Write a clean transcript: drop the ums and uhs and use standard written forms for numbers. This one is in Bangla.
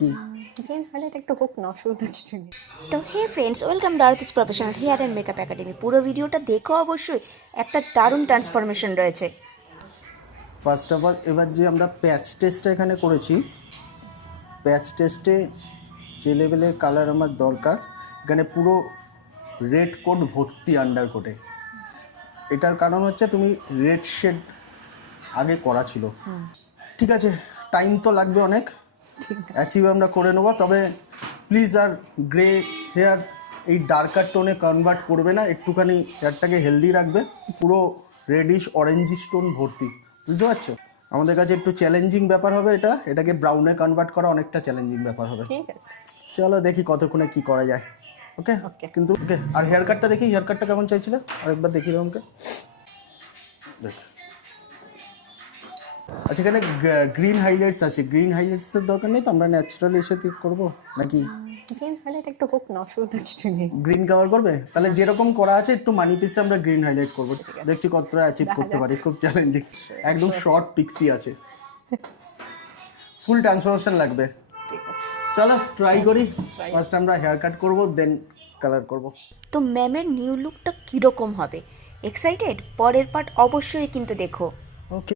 কি গ্রিন হাইলাইট একটা হোক না, অসুবিধা কিছু নেই। তো hey friends, welcome Aarti's professional hair and makeup academy. পুরো ভিডিওটা দেখো অবশ্যই, একটা দারুণ ট্রান্সফরমেশন রয়েছে। ফার্স্ট অফ অল এবার যে আমরা প্যাচ টেস্টটা এখানে করেছি, প্যাচ টেস্টে যে লেভেলের কালার আমার দরকার, এখানে পুরো রেড কোট ভর্তি আন্ডার কোটে। এটার কারণ হচ্ছে তুমি রেড শেড আগে করা ছিল। ঠিক আছে, টাইম তো লাগবে অনেক, অ্যাচিভ আমরা করে নেবো। তবে প্লিজ আর গ্রে হেয়ার এই ডার্কার টোনে কনভার্ট করবে না, একটুখানি হেয়ারটাকে হেলদি রাখবে। পুরো রেডিশ অরেঞ্জিশ টোন ভর্তি, বুঝতে পারছো? আমাদের কাছে একটু চ্যালেঞ্জিং ব্যাপার হবে এটাকে ব্রাউনে কনভার্ট করা অনেকটা চ্যালেঞ্জিং ব্যাপার হবে। ঠিক আছে, চলো দেখি কতক্ষণে কি করা যায়। ওকে ওকে। কিন্তু ওকে, আর হেয়ার কাটটা দেখি, হেয়ার কাটটা কেমন চাইছিলে আরেকবার দেখি আমাকে। দেখ, আচ্ছা এখানে গ্রিন হাইলাইটস আছে, গ্রিন হাইলাইটসের দরকার নেই তো, আমরা ন্যাচারাল এসে করবো নাকি? গ্রিন হাইলাইট একটা হোক না, অসুবিধা কিছু নেই। গ্রিন কভার করবে? তাহলে যেরকম করা আছে একটু মানি পিসে আমরা গ্রিন হাইলাইট করবো। দেখছি কতটা অ্যাচিভ করতে পারি, খুব চ্যালেঞ্জিং। একদম শর্ট পিক্সি আছে, ফুল ট্রান্সফরমেশন লাগবে। ঠিক আছে, চলো ট্রাই করি। ফার্স্ট আমরা হেয়ার কাট করবো, দেন কালার করবো। তো ম্যামের নিউ লুকটা কীরকম হবে, এক্সাইটেড? পরের পার্ট অবশ্যই কিন্তু দেখো।